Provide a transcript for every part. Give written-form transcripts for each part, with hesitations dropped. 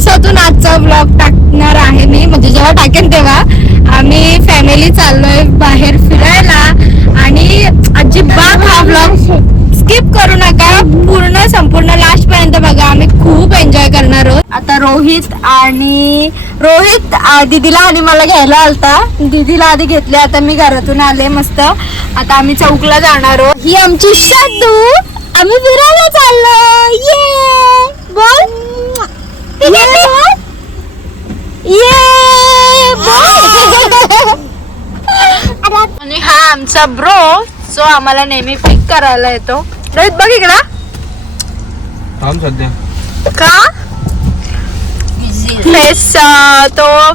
दिवसातून आजचा ब्लॉग टाकणार आहे मी, म्हणजे जेव्हा टाकेन तेव्हा. आम्ही फॅमिली चाललोय बाहेर फिरायला आणि अजिबात हा ब्लॉग स्किप करू नका, पूर्ण संपूर्ण लास्ट पर्यंत बघा. आम्ही खूप एन्जॉय करणार आहोत. आता रोहित दीदीला आणि मला घ्यायला आलता. दीदीला आधी घेतले, आता मी घरातून आले मस्त. आता आम्ही चौकला जाणार आहोत. ही आमची शादू, आम्ही फिरायला चाललो. ये बोल आणि हा आमचा ब्रो जो आम्हाला नेहमी पिक करायला येतो. रोहित बघ इकडा सध्या का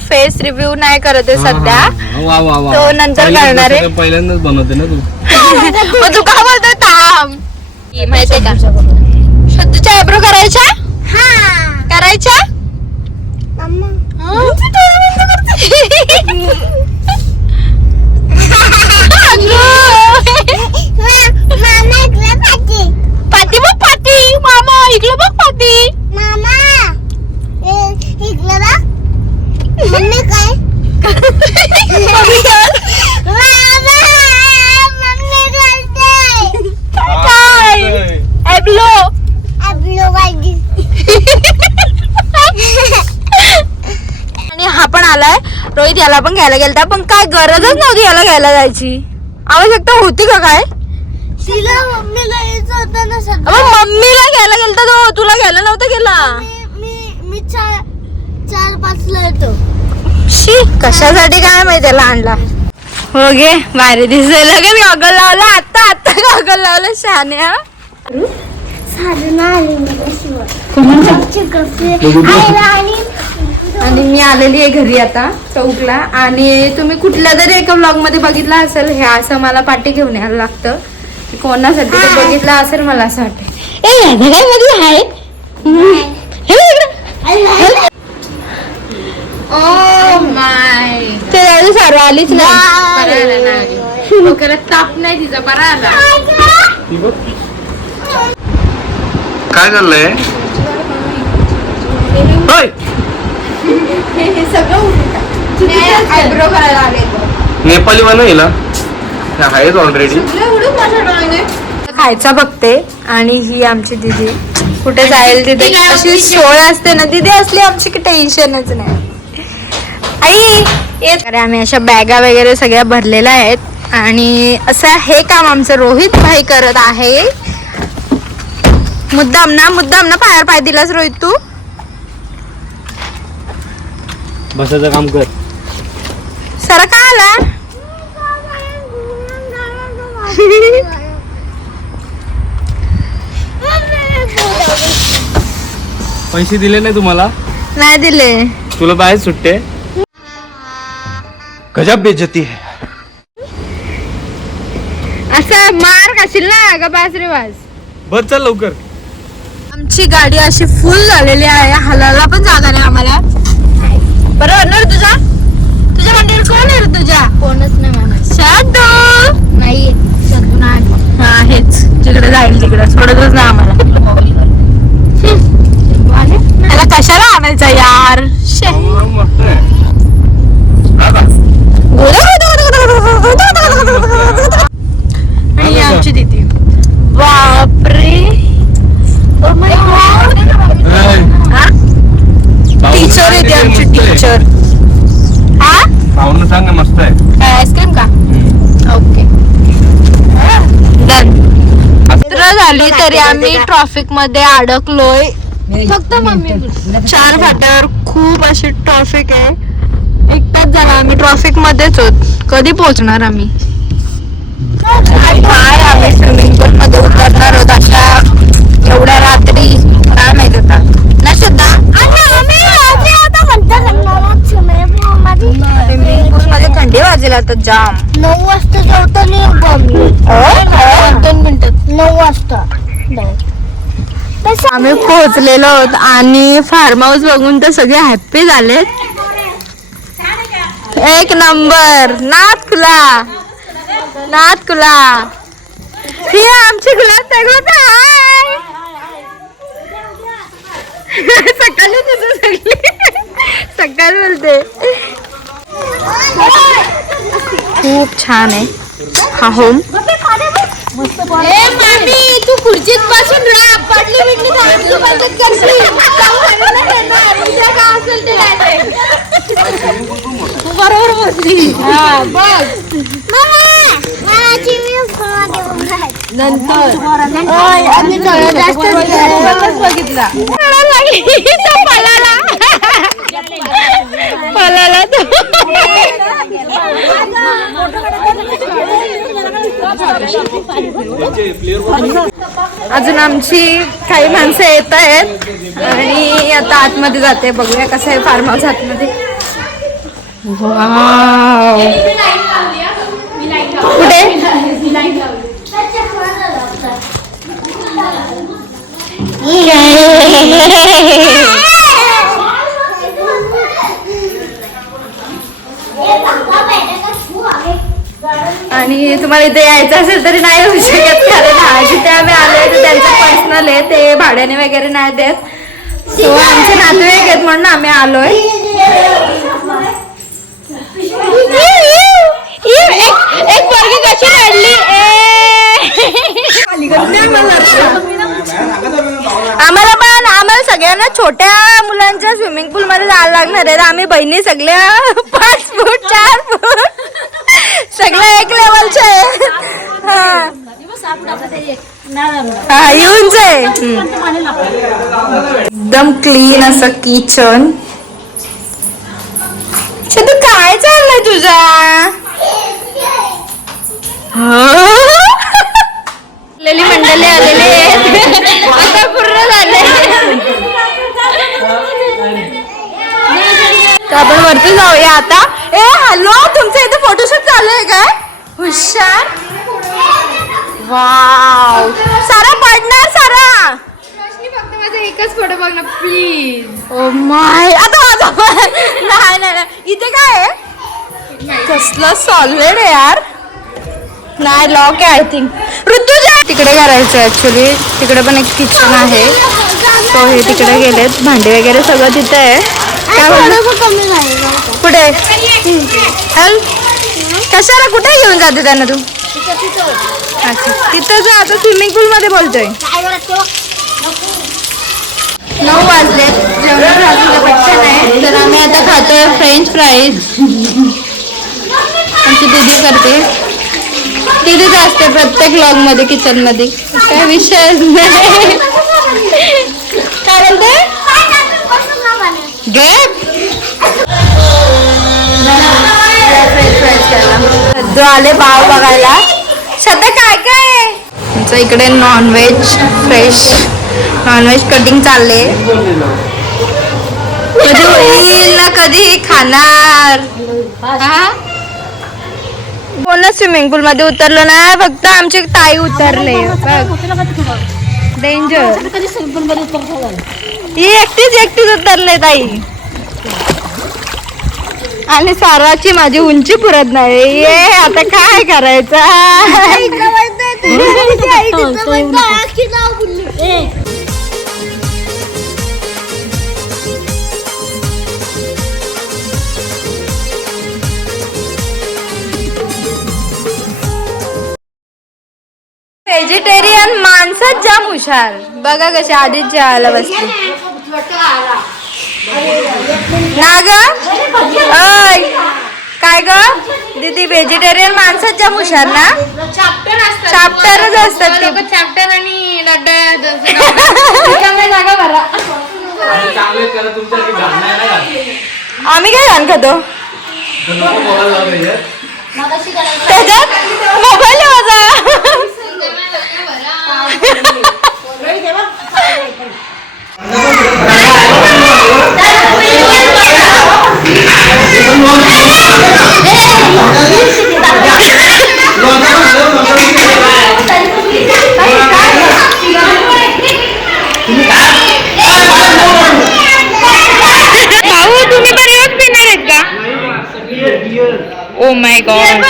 फेस रिव्ह्यू नाही करत आहे सध्या, तो नंतर करणार आहे. पहिल्यांदाच बनवते ना तू. तू का बोलतोय थांब. माहितीये का शब्दच्या आयब्रो करायच्या करायच्या. पाती बघ पाती, मामा इकडे बघ पाती. मम्मी काय आणि हा पण आलाय. रोहित याला पण घ्यायला गेलता, पण काय गरजच नव्हती याला घ्यायला जायची. आवश्यकता होती का काय? मम्मीला घ्यायला गेलता तो, तुला घ्यायला नव्हता गेला. मी 4-5 ला येतो. शी कशासाठी काय माहिती त्याला आणला. हो गे भारी दिसतोय. लगेच गॉगल लावला. आता गॉगल लावलं. शहाण्या आणि मी आलेली आहे घरी आता चौकला. आणि तुम्ही कुठल्या तरी एका ब्लॉग मध्ये बघितला असेल, हे असं मला पाठी घेऊन यायला लागतं. कोणासाठी ते बघितलं असेल मला असं वाटतं. ते सारं आलीच नाही. ताप नाही तिचा बरा आला. काय चाललंय? आयब्रो करायला आले. नेपाळी बनवला आहेच ऑलरेडी. खायचा बघते. आणि ही आमची दीदी कुठे जाईल तिथे अशी सोय असते ना. दीदी असली आमची की टेन्शनच नाही. आई येत. अरे आम्ही अशा बॅगा वगैरे सगळ्या भरलेल्या आहेत. आणि असं हे काम आमचं रोहित भाई करत आहे. मुद्दाम ना पायावर पाय दिलास रोहित तू. बसायचं काम कर. सर का आला? पैसे दिले नाही तुम्हाला? नाही दिले. तुला बाहेर सुट्टे. गजब बेइज्जती है. असं मार खाशील ना ग. बास रे बास. बस चल लवकर. आमची गाडी अशी फुल झालेली आहे. हलायला पण जागा नाही आम्हाला. बरोबर ना रे तुझ्या मंदिर कोण आहे रे तुझ्या? कोणच नाही. शादू नाही. हा हेच जिकडे जाईल तिकडे सोडतच नाही आम्हाला. त्याला कशाला आणायचं यार. आणि आमची दीदी बापरे. टीचर येते आमची टीचर. हा पाहुणं सांग मस्त आहे. आईस्क्रीम का? Okay done. झाली तरी आम्ही ट्रॅफिक मध्ये अडकलोय. फक्त मम्मी 4 फाट्यावर खूप अशी ट्रॅफिक आहे. 1 तास झाला आम्ही ट्रॅफिक मध्येच होत. कधी पोहोचणार आम्ही? काय आम्ही स्विमिंग पूल मध्ये उतरणार आहोत अशा एवढ्या रात्री. काय माहित आता ना सुद्धा. स्विमिंग पूल मध्ये थंडी वाजेल आता जाम. 9 वाजता जाऊता 2 मिनिटात 9 वाजता. आम्ही पोहोचलेलो आहोत आणि फार्म हाऊस बघून तर सगळे हॅप्पी झालेत. 1 नंबर. नाथ खुला. ही आमची गुलाब सकाळी दिसून सगळी छान आहे हा होम. मामी तू खुर्चीत बसून राहा, पडली बिडली तर तू बचत करशील. काय असेल ते तू बरोबर बोलली. हा बघ नंतर बघितला पलाला अजून आमची काही माणसं येत आहेत आणि आता आतमध्ये जाते. बघूया कसं आहे फार्म हाऊस आतमध्ये. वाव कुठे आणि तुम्हाला इथे यायचं असेल तरी नाही होऊ शकत, कारण जिथे आम्ही आलोय ते त्यांचं पर्सनल आहे, ते भाड्याने वगैरे नाही देत. सो आमचे नातेवाईक आहेत म्हणून आम्ही आलोय. एक पोरगी कशी रडली. आम्हाला सगळ्यांना छोट्या मुलांच्या स्विमिंग पूल मध्ये जायला लागणार आहे. आम्ही बहिणी सगळ्या 5 फूट 4 फूट सगळ्या एक लेवलच्या आहे. हा येऊन जाय. एकदम क्लीन असं किचन. तू काय चाललंय तुझा. मंडळी आलेले आहेत आता पूर्ण झाले. तर आपण वरती जाऊया आता. ए हॅलो तुमचं इथे फोटोशूट चालू आहे काय. हुशार. वाव सारा पडणार सारा. फक्त माझा एकच फोटो बघ ना प्लीज. ओ माय आता नाही नाही इथे काय आहे. कसलं सॉलिड आहे यार. नाही लॉक आहे आय थिंक. ऋतुजा तिकडे करायचं ऍक्च्युली. तिकडे पण एक किचन आहे. तो हे तिकडे गेलेत. भांडी वगैरे सगळं तिथे आहे. काय कुठे कशाला कुठे घेऊन जाते त्यांना तू. अच्छा तिथं जो आता स्विमिंग पूल मध्ये बोलतोय. 9 वाजले जेवण झालं पटकन आहे. तर आम्ही आता खातोय फ्रेंच फ्राईज. आमची दीदी करते. दीदीच असते प्रत्येक व्लॉग मध्ये किचन मध्ये. काय विषय नाही. काय बोलते सध्या आले पाव बघायला. सध्या काय काय आहे तुमचं इकडे. नॉनव्हेज फ्रेश नॉनव्हेज कटिंग चालले. कधी होईल ना कधी खाणार. कोणच स्विमिंग पूल मध्ये उतरलं नाही. फक्त आमची ताई उतरले. डेंजर. ही एकटीच उतरले ताई. आणि सारवाची माझी उंची पुरत नाही. ये आता काय करायचं. व्हेजिटेरियन माणसंच जाम हुशार. बघा कशी आधीच जेवायला बसली ना ग. अय काय ग दीदी. व्हेजिटेरियन माणसंच जाम हुशार ना. चॅप्टरच असतात ते. चॅप्टर आणि आम्ही काय घाण खातो त्याच्यात. मोबाईल माझा. भाऊ तुम्ही बरेच पिणार आहेत का. Oh my God.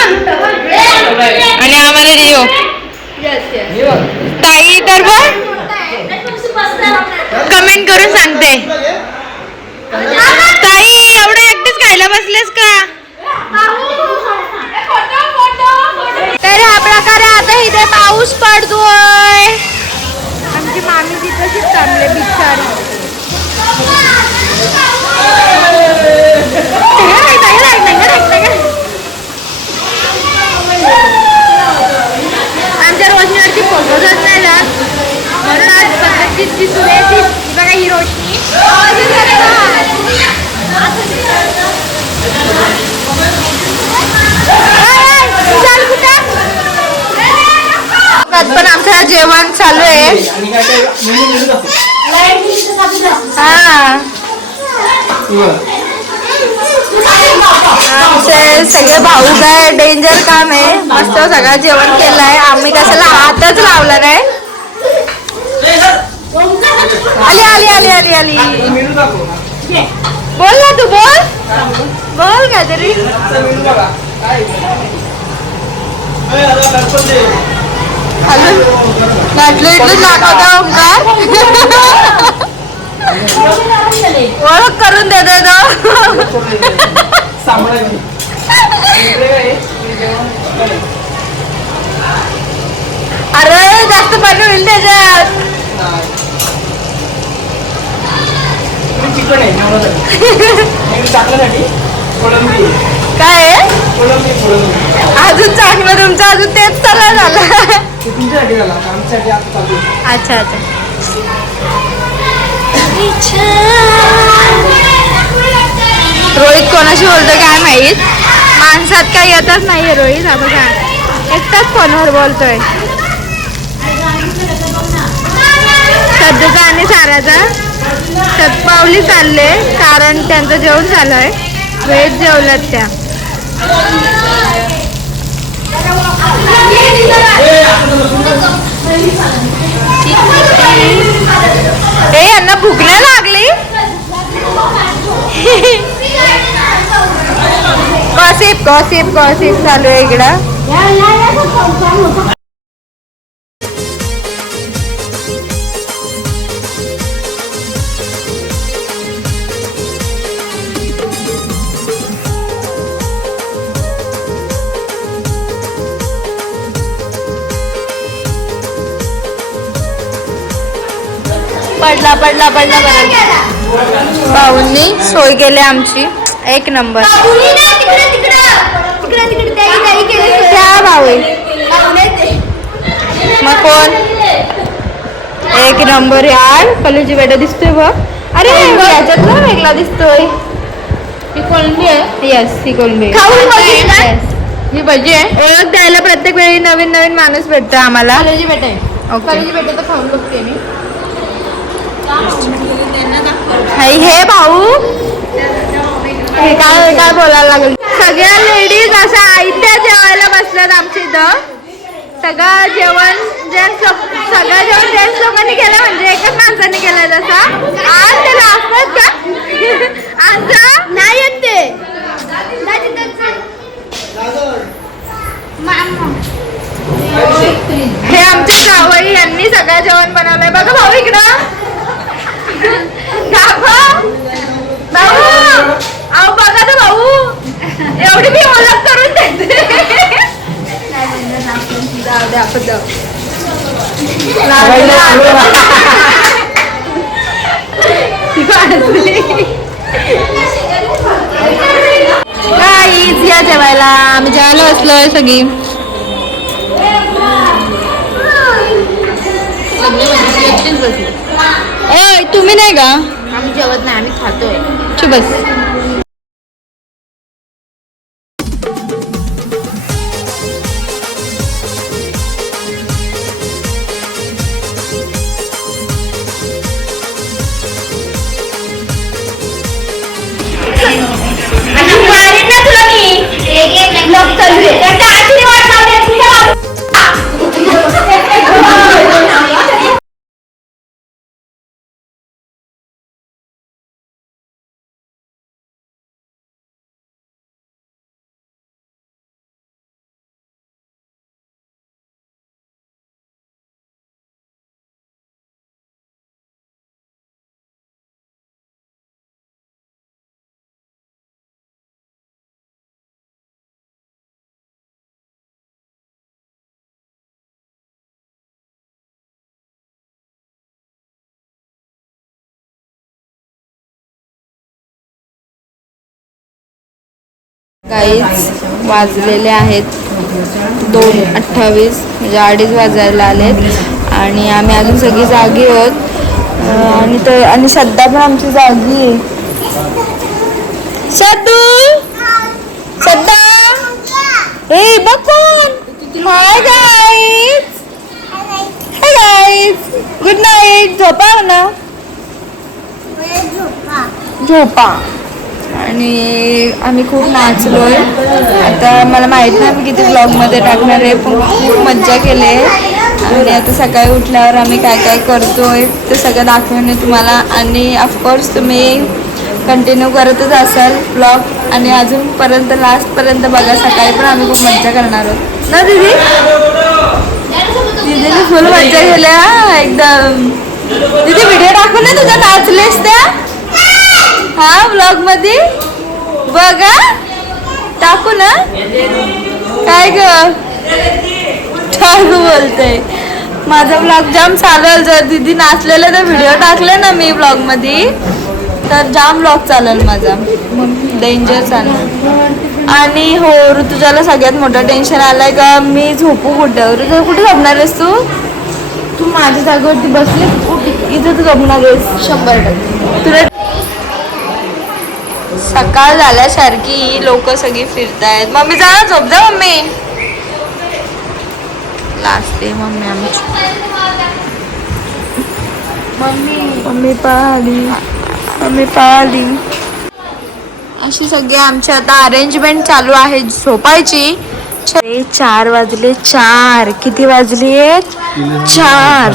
आणि आम्हाला रिओ ताई तर बघ कमेंट करून सांगते. ताई एवढं एकटीच खायला बसलेस का. पण आमचं जेवण चालू आहे. हा आमचे सगळे भाऊ काय डेंजर काम आहे. मस्त सगळं जेवण केलंय. आम्ही कशाला हातच लावला नाही. आली आली आली आली आली. बोल ना तू बोल बोल काहीतरी. नाटलं इथलं दाखवता ओंकार. ओळख करून देतो तो. अरे जास्त पाणी होईल त्याच्यात. काय अजून चांगलं तुमचं अजून तेच चालू झालं. अच्छा अच्छा. रोहित कोणाशी बोलतोय काय माहित. माणसात काही येतच नाहीये रोहित. आता काय एकटाच फोनवर बोलतोय. सध्याचा आणि साऱ्याचा शतपावली चालले कारण त्यांचं जेवण झालंय. वेळ जेवल्यात त्या. यांना भूक नाही लागली. गॉसिप गॉसिप गॉसिप चालू आहे इकडं. पडला पडला पडला. भाऊंनी सोय केली आमची एक नंबर. क्या भाऊ मग कोण एक नंबर यार. पल्लूची बेटा दिसतोय बघ. अरे याच्यात ना वेगळा दिसतोय. ही कोळंबी आहे. यस ही कोळंबी. ही भजी आहे. ओळख द्यायला प्रत्येक वेळी नवीन नवीन माणूस भेटतो आम्हाला. पल्लूची बेटा आहे. पल्लूची बेटा तर खाऊन बघते मी. हे भाऊ हे काय काय बोलायला लागल. सगळ्या लेडीज अशा आयत्या जेवायला बसल्यात आमच्या इथं. सगळं जेवण जेंट्स लोकांनी केलं म्हणजे एकच माणसाने केलं. जसा आज त्याला असतात का आमचं नाही येत ते. हे आमचे जावई यांनी सगळं जेवण बनवलंय. बघा भाऊ इकडं. भाऊ अहो बघा तर भाऊ एवढी मी ओळख करून देते. काहीच या जेवायला. आम्ही जेवायला बसलोय सगळी. ए तुम्ही नाही का. आम्ही जेवत नाही आम्ही खातोय. चुप बस. गाईज वाजलेले आहेत 2:28 म्हणजे 2:30 वाजायला आलेत आणि आम्ही अजून सगळी जागी आहोत आणि श्रद्धा पण आमची जागी आहे. श्रद्धा ए बघ कोण. Hi guys guys, good night. झोपा ना, झोपा. आणि आम्ही खूप नाचलोय. आता मला माहित नाही मी किती ब्लॉगमध्ये टाकणार आहे, पण खूप मज्जा केली आहे. आणि आता सकाळी उठल्यावर आम्ही काय काय करतोय ते सगळं दाखवणे तुम्हाला. आणि ऑफकोर्स तुम्ही कंटिन्यू करतच असाल ब्लॉग आणि अजूनपर्यंत लास्टपर्यंत बघा. सकाळी पण आम्ही खूप मज्जा करणार आहोत ना दीदी. दीदीने फुल मज्जा केल्या एकदम. दीदी व्हिडिओ टाकू ना तुझ्या नाचलेस त्या हा ब्लॉग मध्ये बघा, टाकू ना. काय ग टाकू बोलते. माझा ब्लॉग जाम चालेल जर दीदी नाचलेले तर व्हिडिओ टाकले ना मी ब्लॉग मध्ये तर जाम ब्लॉग चालेल माझा, मग डेंजर चालेल. आणि हो ऋतुजाला सगळ्यात मोठं टेन्शन आलंय का मी झोपू कुठे. ऋतुजा कुठे झोपणार आहेस तू. तू माझ्या जागेवरती बसले इथे तू झोपणार आहेस 100%. तुला सकाळ झाल्यासारखी लोक सगळी फिरतायत. मम्मी जा झोप जा मम्मी. लास्ट डे मम्मी आमची. मम्मी पाहिली, मम्मी पाहिली. अशी सगळी आमची आता अरेंजमेंट चालू आहे झोपायची. 4 वाजले. 4 किती वाजली आहेत 4.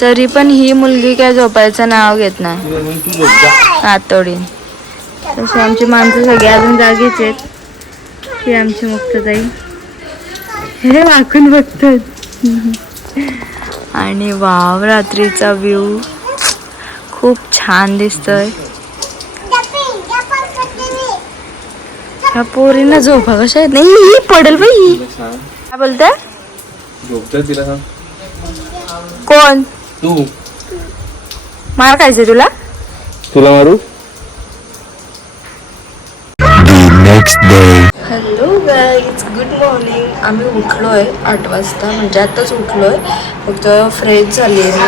तरी पण ही मुलगी काय झोपायचं नाव घेत नाही. हातोडी. तशी आमची माणसं सगळी अजून जागीच आहेत. ही आमची मुक्तताई हे वाकून बघतात. आणि वाव रात्रीचा व्ह्यू खूप छान दिसतोय. ह्या पोरींना झोपा कशा येत नाही. ही पडेल बाई. काय बोलताय. कोण तू मार खायचंय तुला. तुला मारू. Hello guys, good morning. आम्ही उठलोय 8 वाजता, म्हणजे आताच उठलोय. फक्त फ्रेश झाली आहे मी.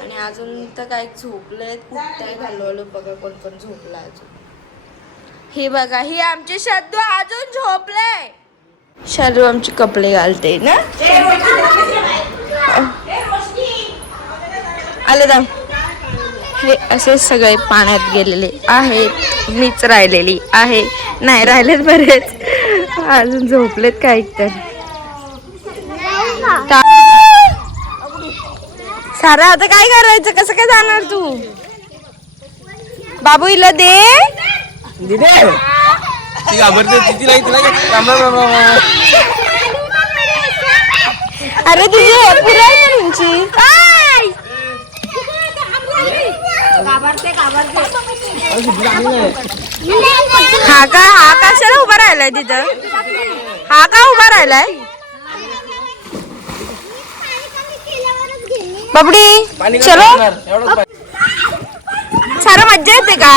आणि अजून तर काय झोपलेत. काय घालवलं बघा, कोण कोण झोपला अजून. ही बघा, ही आमची शद्दू अजून झोपले. शद्दू आमचे कपडे घालते ना. आले दाम. हे असे सगळे पाण्यात गेलेले आहेत. मीच राहिलेली आहे. नाही राहिलेत बरेच. अजून झोपलेत काय तर. सारा आता काय करायचं. कसं काय जाणार तू. बाबू हिला दे. अरे तुझी पुरा आहे तुमची. हा कशाला उभा राहिलाय तिथं. हा का उभा राहिलाय. बाबडी चलो. सारा मज्जा येते का.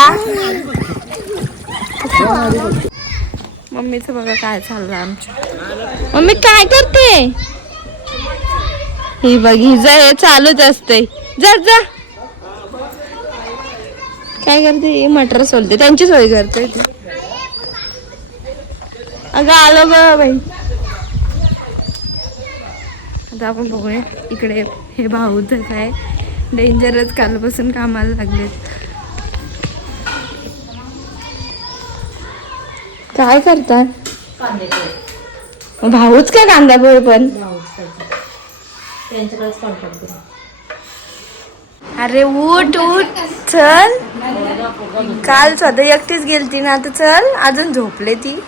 मम्मीचं बघा काय चाललं आमच्या. मम्मी काय करते. ही बघ हिचं हे चालूच असते. जा जा. काय करते. मटर सोलते. त्यांची सोय करते. अगं आलो ग बाई. आता आपण बघूया इकडे. हे भाऊ तर काय डेंजरच कालपासून कामाला लागलेत. काय करतात भाऊच काय कांदापोहे पण. अरे उठ उठ चल. काल स्वतः एकटीच गेलती ना, आता चल. अजून झोपले ती.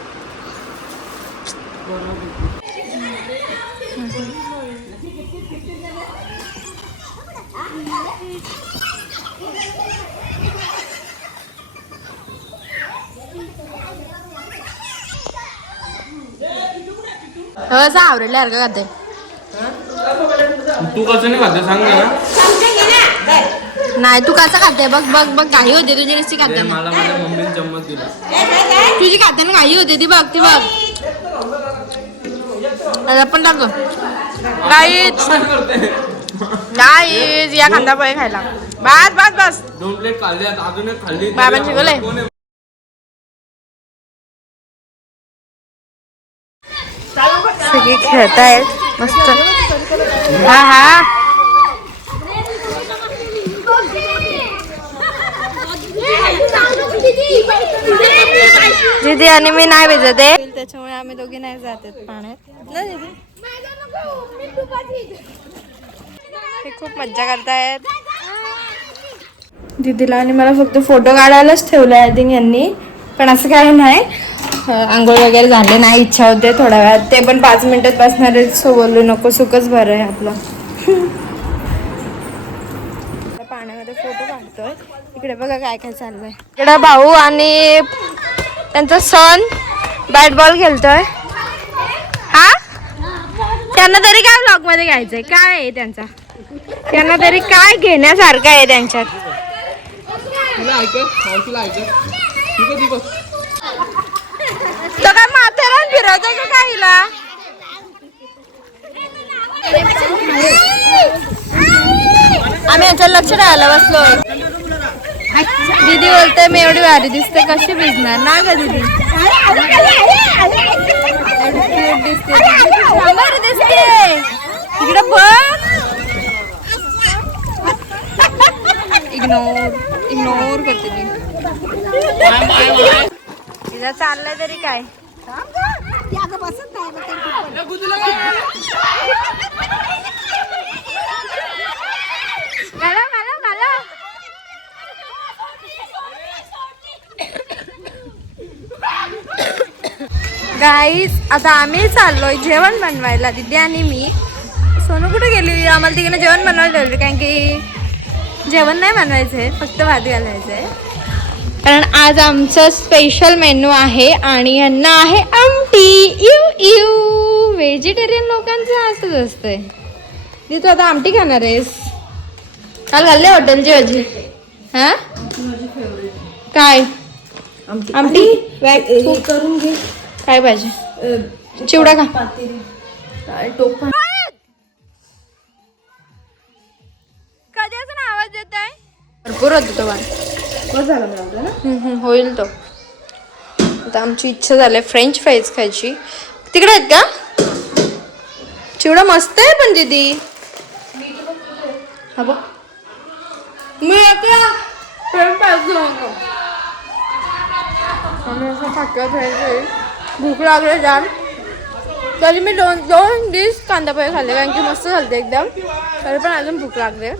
आवडले का खाते. तू कसं नाही खाते सांग ना. नाही तू कसं खाते बघ बघ बघ. काही होते तुझी नुसती खाते. मला माझ्या मम्मीने चम्मच दिला. तुझी खाते ना काही होते ती बघ ती बघ. पण टाक गाईज या कांदा पोहे खायला. बस बस बस. 2 प्लेट खाल्ली अजून एक खाल्ली. बाबा शिकवले. सगळे खेळतायत मस्त. हा हा दीदी आणि मी नाही भिजत आहे त्याच्यामुळे आम्ही दोघी नाही जात आहेत पाण्यात ना दीदी. हे खूप मज्जा करतायत दीदीला आणि मला फक्त फोटो काढायलाच ठेवलं आय थिंक यांनी पण असं काही नाही. आंघोळ वगैरे झाले नाही इच्छा होते थोड्या वेळात ते पण 5 मिनिटात बसणार आहे. सो बोललो नको सुखच बरं आहे आपलं. पाण्यामध्ये फोटो काढतोय इकडे बघा काय काय चाललंय. इकडे भाऊ आणि त्यांचा सन बॅट बॉल खेळतोय. हा त्यांना तरी काय ब्लॉग मध्ये घ्यायचंय काय आहे त्यांचा त्यांना तरी काय घेण्यासारखं आहे त्यांच्यात. तो काय माथेरान फिरवतोय का काहीला. आम्ही याच्यात लक्ष राहायला बसलोय. दीदी बोलते मी एवढी भारी दिसते कशी भिजणार ना ग दीदी. क्यूट दिसते भारी दिसते इकडे बघ. इग्नोर करते ती. तिला चाललंय तरी काय गाईस आता आम्ही चाललोय जेवण बनवायला दीदी आणि मी. सोनू कुठे गेली आम्हाला तिकडे जेवण बनवायला ठेवलं कारण की जेवण नाही बनवायचंय फक्त भात घालायचंय कारण आज आमचं स्पेशल मेनू आहे आणि यांना आहे आमटी. इव व्हेजिटेरियन लोकांचं असंच असतंय. दी तू आता आमटी खाणार आहेस. काल खाल्ले हॉटेलची भाजी. हा काय आमटी करून घे. काय पाहिजे चिवडा का कधी असं आवाज येत आहे. भरपूर होतो तो होईल तो. आता आमची इच्छा झाली फ्रेंच फ्राईज खायची. तिकडे आहेत का चिवडा मस्त आहे पण दीदी. हा बघ मी भूक लागले जाम तरी मी दोन डिश कांदा पोहे खाल्ले कारण की मस्त झालते एकदम. तरी पण अजून भूक लागले.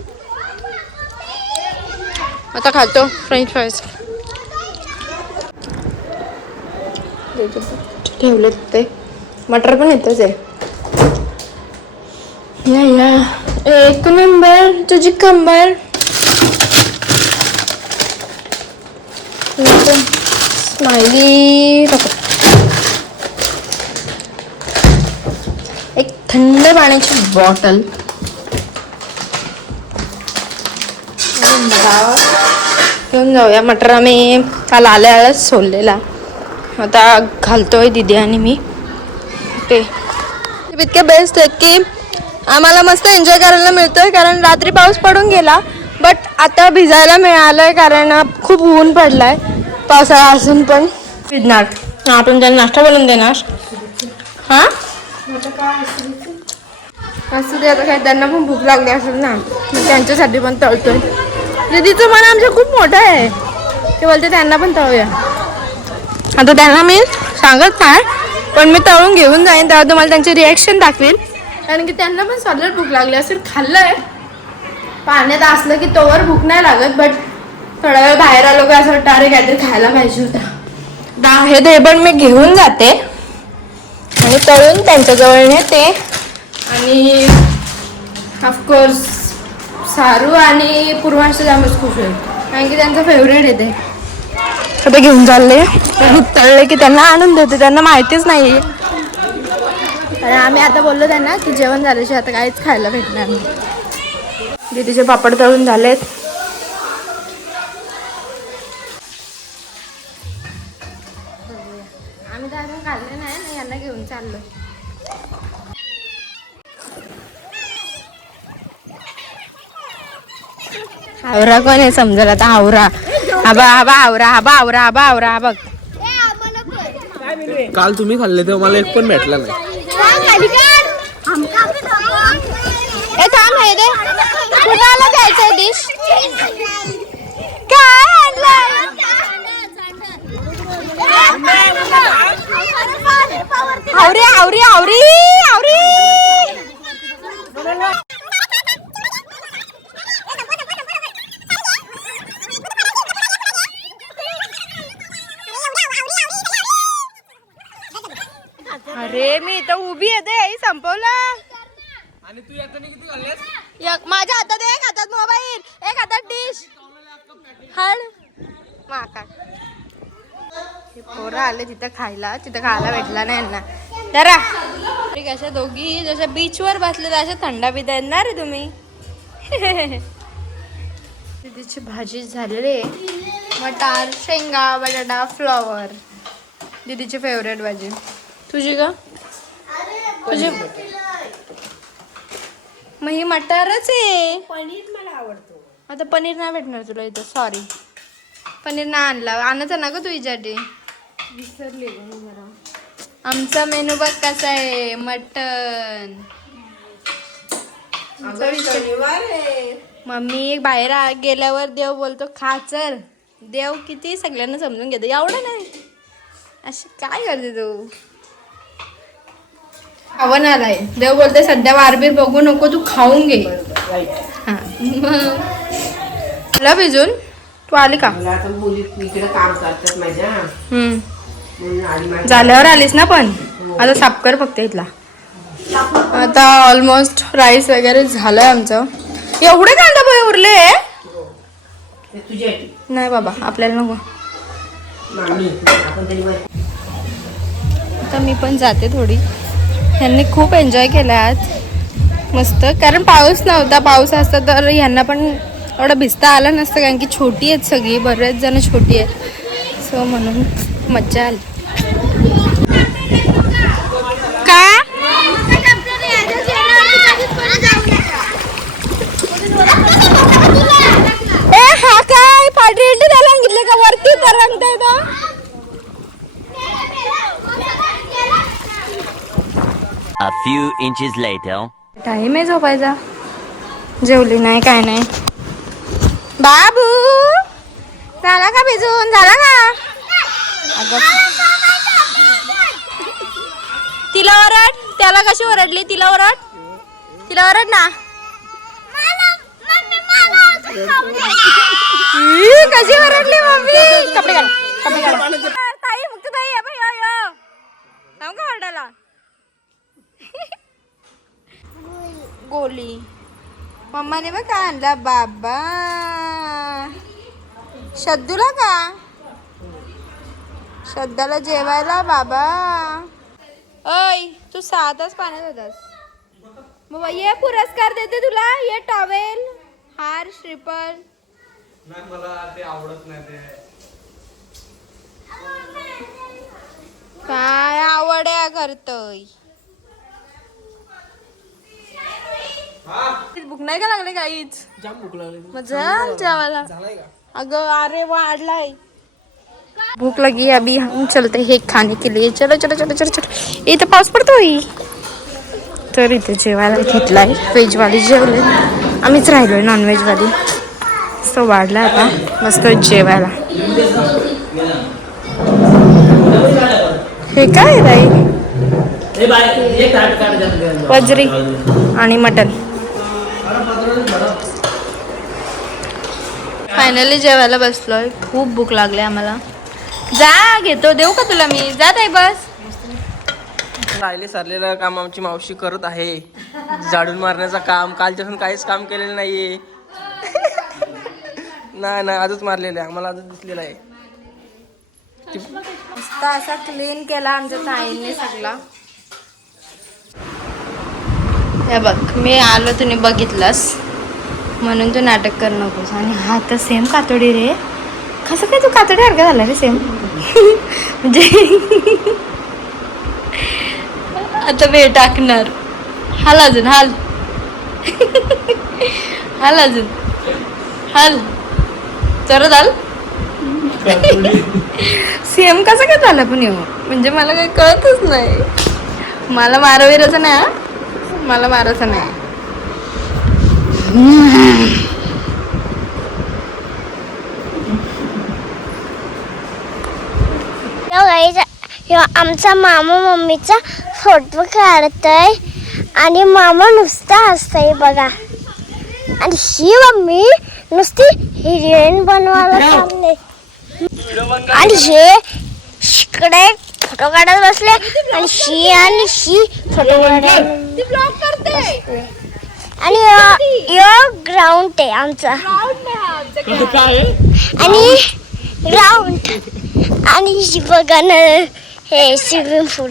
आता खातो फ्रेंच फ्राईज. ठेवले ते मटर पण येतच आहे. या एक नंबर तुझी कंबर. स्माइली एक थंड पाण्याची बॉटल घेऊन जाऊया. मटर आम्ही काल आल्यालाच सोललेला आता घालतोय दीदी आणि मी. ते इतके बेस्ट आहेत की आम्हाला मस्त एन्जॉय करायला मिळतोय कारण रात्री पाऊस पडून गेला बट आता भिजायला मिळालंय कारण खूप ऊन पडलाय. पावसाळा असून पण भिजणार. आपण त्यांना नाश्ता बनवून देणार. हा असं ते आता काय त्यांना पण भूक लागली असेल ना त्यांच्यासाठी पण तळतोय. दीदीचं मन आमचं खूप मोठं आहे ते बोलते त्यांना पण तळूया. आता त्यांना मी सांगत नाही पण मी तळून घेऊन जाईन तेव्हा तुम्हाला त्यांची रिॲक्शन दाखवेल कारण की त्यांना पण सॉलिड भूक लागली असेल. खाल्लंय पाण्यात असलं की तोवर भूक नाही लागत बट थोडा वेळ बाहेर आलो का असं वाटतं अरे काहीतरी खायला पाहिजे होता. हे ते पण मी घेऊन जाते आणि तळून त्यांच्याजवळ नेते आणि ऑफकोर्स सारू आणि पूर्वांश जामच खुश होईल कारण की त्यांचं फेवरेट आहे ते. आता घेऊन चालले तळले की त्यांना आनंद होते. त्यांना माहितीच नाही आणि आम्ही आता बोललो त्यांना की जेवण झाल्याशिवाय आता काहीच खायला भेटणार नाही. दीदीचे पापड तळून झालेत. आम्ही तर अजून खाल्ले नाही ना यांना घेऊन चाललो. हावरा कोण आहे समजेल आता. हावरा आबा आबा हावरा आबा हावरा आबा हावरा बघ. काल तुम्ही खाल्ले तेव्हा मला एक पण भेटला नाही. कुणाला द्यायचं डिश काय आणलं हे मी इथं उभी येते आई संपवला. आणि तू याच्याने किती खाल्लेस? माझ्या हातात एक हातात मोबाईल, एक हातात डिश. हळ माका हे पोरं आले तिथं खायला भेटला नाही यांना. जरा कशा दोघी जशा बीचवर बसले अशा थंडा पिता येणार रे तुम्ही. दीदीची भाजी झालेली आहे. मटार, शेंगा, बटाटा, फ्लॉवर. दीदीची फेवरेट भाजी. तुझी का? तुझी मग ही मटारच आहे. पनीर मला आवडतो. आता पनीर नाही भेटणार तुला इथं, सॉरी. पनीर नाही आणला, आणायचं ना ग तू हिच्यासाठी. विसरले जरा. आमचा मेनू बघ कसा आहे. मटन. शनिवार आहे. मम्मी बाहेर गेल्यावर देव बोलतो खा चल. देव किती सगळ्यांना समजून घेतो, एवढं नाही. अशी काय करते तू? खावण आलाय देव बोलते सध्या वारबीर बघू नको, तू खाऊन घे. हा तुला भिजून तू आली का? इकडे काम करतात माझ्या. झाल्यावर आलीस ना, पण आता साफ कर फक्त इथला. आता ऑलमोस्ट राईस वगैरे झालंय आमचं. एवढे कांदा पोहे उरले? नाही बाबा आपल्याला नको. आता मी पण जाते थोडी. ह्यांनी खूप एन्जॉय केला आज मस्त, कारण पाऊस नव्हता. पाऊस असता तर ह्यांना पण एवढं भिजता आलं नसतं, कारण की छोटी आहेत सगळी, बरेच जण छोटी आहेत. सो म्हणून मज्जा आली. का ए हा काय पाठी त्याला सांगितले का वरती तर रंगताय तो. A few inches later. Time आहे झोपायचा. जेवली नाही काय नाही. बाबू झाला का भिजून? झाला का? अगं तिला ओरड. त्याला कशी ओरडली? तिला ओरड. तिला ओरड ना. कशी ओरडली मम्मी. कपडे घाल, कपडे घाल. ताई मुक्त ताई आहे बाई. अयो थांब का ओरडायला. गोली मम्माने बघ काय आणला बाबा. शद्दूला का? श्रद्धाला जेवायला बाबा. ओय तू 6 तास पाण्यात होतास. बाबा ये पुरस्कार देते तुला. ये टॉवेल, हार, श्रीफल. मला ते आवडत नाही ते. काय आवड्या करतोय. भूक नाही का लागले काहीच? जाम भूक लागली. मग चल जेवायला. झालाय का? अगं अरे वाढलाय. भूक लगी अभी हम चलते हैं खाने के लिए. चलो चलो चलो चलो चलो. इथं पाऊस पडतोय तर इथे जेवायला घेतलाय. व्हेजवाली जेवले, आम्हीच राहिलोय नॉनव्हेजवाली. सो वाढला आता मस्त जेवायला. हे काय राई? वजरी आणि मटन. फायनली जेवायला बसलोय. खूप भूक लागली आम्हाला. जा घेतो. देऊ का तुला मी? जात आहे बस. राहिले सरलेलं काम आमची मावशी करत आहे. झाडून मारण्याचं काम. कालच्यापासून काहीच काम केलेलं नाहीये. नाही नाही आजच मारलेलं आहे. आम्हाला आजच दिसलेलं आहे. मस्त असा क्लीन केला आमच्या ताईंनी सगळा. हे बघ मी आलो, तुम्ही बघितलंस म्हणून तू नाटक कर नकोस. आणि हा तर सेम कातोडी रे. कसं काय तू कातोडी सारखं झाला रे सेम. म्हणजे आता वे टाकणार. हाल अजून हाल. हाल अजून हाल. चरत हाल. सेम कसं काय झालं पण येऊ. म्हणजे मला काही कळतच नाही. मला माराविराचं नाही. मला मारायचं नाही. आमचा मामा मम्मीचा फोटो काढतय आणि मामा नुसता हसतय बघा. आणि ही मम्मी नुसती हिरोईन बनवायला चालले. आणि हे इकडे फोटो काढत बसले आणि शी फोटो काढत ती ब्लॉग करते. आणि यो ग्राउंड आहे आमचा काय आणि ग्राउंड आणि बघा ना हे स्विमिंग पूल.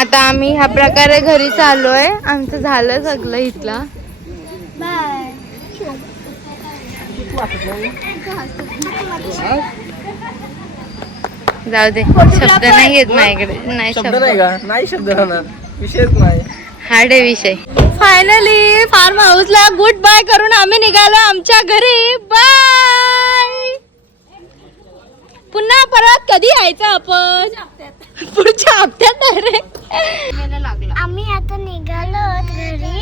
आता आम्ही ह्या प्रकारे घरी चाललोय. आमचं झालं सगळं इथलं. जाऊ दे, शब्द नाही येत माझ्याकडे. नाही शब्द शब्द नाही का? नाही शब्द राहणार, विषयच नाही. हार्ड आहे विषय. फायनली फार्म हाऊसला गुड बाय करून आम्ही निघालो आमच्या घरी. बाय. पुन्हा परत कधी यायचं आपण? पुढच्या हप्त्यात डायरेक्ट. आम्ही आता निघालो घरी.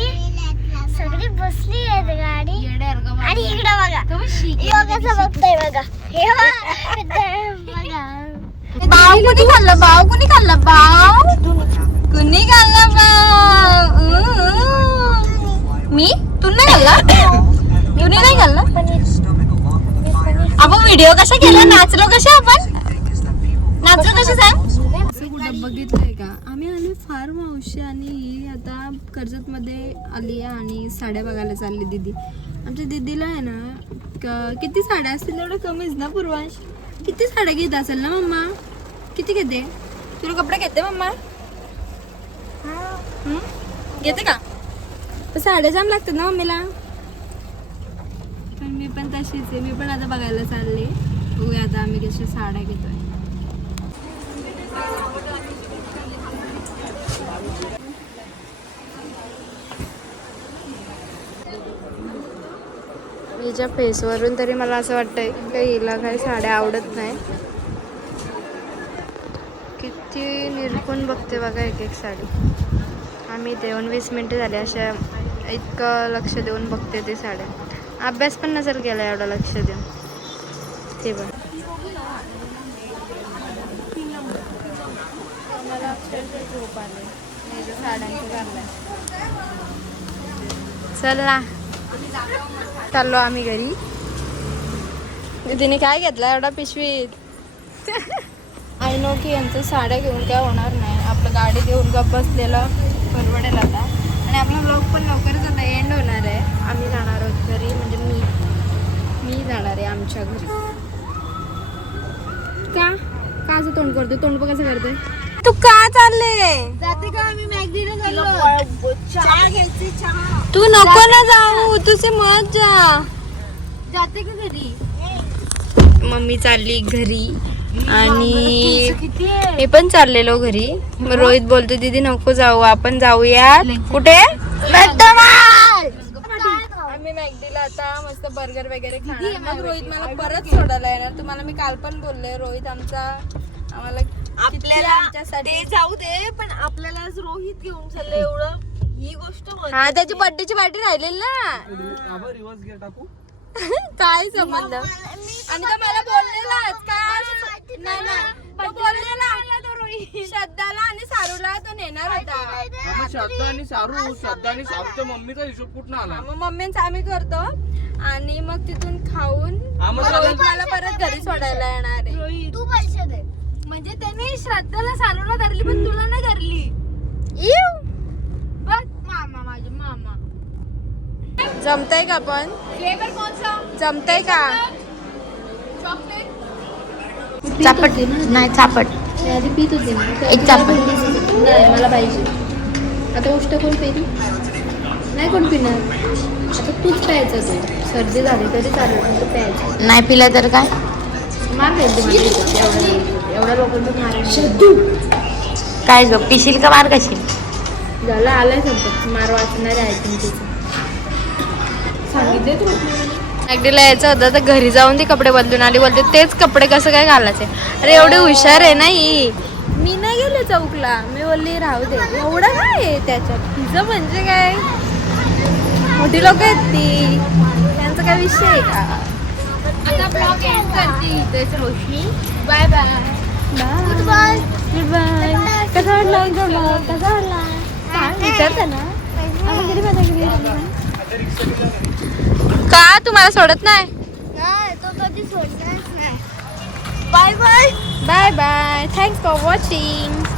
सगळी बसली आहेत गाडी आणि इकडे बघा योगाचं बघताय बघा. हे बघा बाव कुणी खाल्लं? बाव कुणी खाल्लं? बाव कुणी खाल्लं? बाव मी. तू नाही खाल्ला? कुणी नाही खाल्लं? आपण व्हिडिओ कसा केला? नाचलो कशा आपण? नाचलो कसे सांग? कुठं बघितलंय का? आम्ही आली फार्म हाऊसची आणि ही आता कर्जत मध्ये आली आहे आणि साड्या बघायला चालली दीदी. आमच्या दीदीला आहे ना किती साड्या असतील एवढं कमीच ना पूर्वांश? किती साड्या घेत असेल ना मम्मा? किती घेते? तुला कपडे घेते मम्मा? घेते का? तर साड्या जाम लागतात ना मम्मीला. पण मी पण तशीच आहे. मी पण आता बघायला चालले. बघूया आता आम्ही कशा साड्या घेतोय. हिच्या फेसवरून तरी मला असं वाटतंय की हिला काही साड्या आवडत नाही. किती निरखून बघते बघा एक एक साडी. आम्ही 20 मिनटं झाले अशा इतकं लक्ष देऊन बघते ती साड्या. अभ्यास पण नसेल केला एवढं लक्ष देऊन. ते बघ मला झोप आले साड्यांचं चला चाललो आम्ही घरी. तिने काय घेतलं एवढा पिशवीत? आय नो की यांचं साड्या घेऊन काय होणार नाही. आपलं गाडी देऊन गप बसलेलं परवडेल आता. आणि आपला ब्लॉग पण लवकरच आता एंड होणार आहे. आम्ही जाणार आहोत घरी. म्हणजे मी जाणार आहे आमच्या घरी. का का असं तोंड करतोय? तोंड बघ कसं करतोय. तू का चालले? जाते का आम्ही मॅगडीला चहा घ्यायची. चहा तू नको ना जाऊ. तुझी मत जा. जाते का घरी? मम्मी चालली घरी आणि मी पण चाललेलो घरी. मग रोहित बोलतो दीदी नको जाऊ, आपण जाऊयात. कुठे? आम्ही मॅगडीला आता मस्त बर्गर वगैरे खाणार. मग रोहित मला परत सोडायला येणार. तुम्हाला मी काल पण बोलले रोहित आम्हाला आपल्याला आमच्यासाठी जाऊ दे, पण आपल्याला आज रोहित घेऊन चाललं एवढं. ही गोष्ट हा त्याची बर्थडेची पार्टी राहिलेली ना. रिवर्स गिअर टाकू. काय संबंध? आणि तो मला बोललेलाच काय तो बोललेला श्रद्धाला आणि सारूला तो नेणार होता. श्रद्धा आणि सारू, श्रद्धा आणि सारूच्या मम्मीचा हिशोब कुठं आला? मग मम्मींचा आम्ही करतो आणि मग तिथून खाऊन हा, मग रोहित मला परत घरी सोडायला येणार आहे. तू पैसे दे. म्हणजे त्यांनी श्रद्धाला सारूला धरली पण तुला नाही धरली. बघ मामा माझे मामा. जमतंय का पण? फ्लेवर कौन सा? जमतंय का? चॉकलेट. चापट नाही चापट आधी पीत होते ना. एक चापट. नाही मला पाहिजे. आता गोष्ट कोण पेरी? नाही कोण पिणार. आता तूच प्यायचं. तू सर्दी झाली तरी चालेल पण तू प्यायचं. नाही पिलं तर काय? मार घ्यायची माझी. एवढ्या लोकांचं मार. काय ग पिशील का मार कशील? झालं आलाय संपत. मार वाचणारे आहे तुमचं. सांगितले तू मॅगडीला यायचं होतं तर घरी जाऊन ती कपडे बदलून आली. बोलते तेच कपडे कसं काय घालायचे? अरे एवढी हुशार आहे ना ही. मी नाही गेले चौकला. मी बोलली राहू दे. एवढं काय आहे त्याच्यात? तिचं म्हणजे काय मोठी लोक आहेत ती. त्यांचा काय विषय आहे का? आता ब्लॉग एंड करते इथेच Roshni. Bye bye. Goodbye. Goodbye. कसा वाटला ब्लॉग? कसा वाटला? विचारता ना. का तुम्हाला सोडत नाही? नाही तो कधी सोडणार. Bye bye. Bye bye. Thanks for watching.